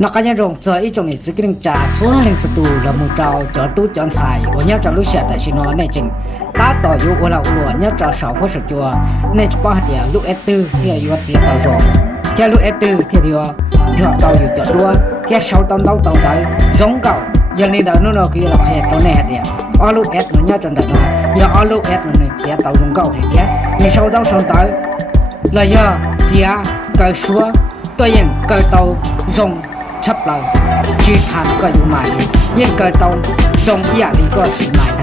nó cái nhà rồng chơi ít trong này chỉ cái đường trà chúa lên cho tù là một trào cho tu chọn xài ở nhà trào lúc xẻ tại xin nó này chừng ta tỏ yêu là lụa nhà trào sáu phút sụt chùa nên cho ba hạt lúc ép tư thì yêu gì tàu rồi cha lúc ép tư thì điều tàu yêu chọn đua cái sáu tàu tàu đấy giống cậu giờ này đầu nó kia là hệ tàu này hạt địa ở lúc ép nó nhà trần đại nó giờ ở lúc ép nó sẽ tàu giống cậu hệ kia như sau tàu sau tới là giờ chia cờ xúa tôi nhận cờ tàu dùng chấp lời chỉ thằng có yêu mãi nhưng cờ tàu dùng ý đi có sự mãi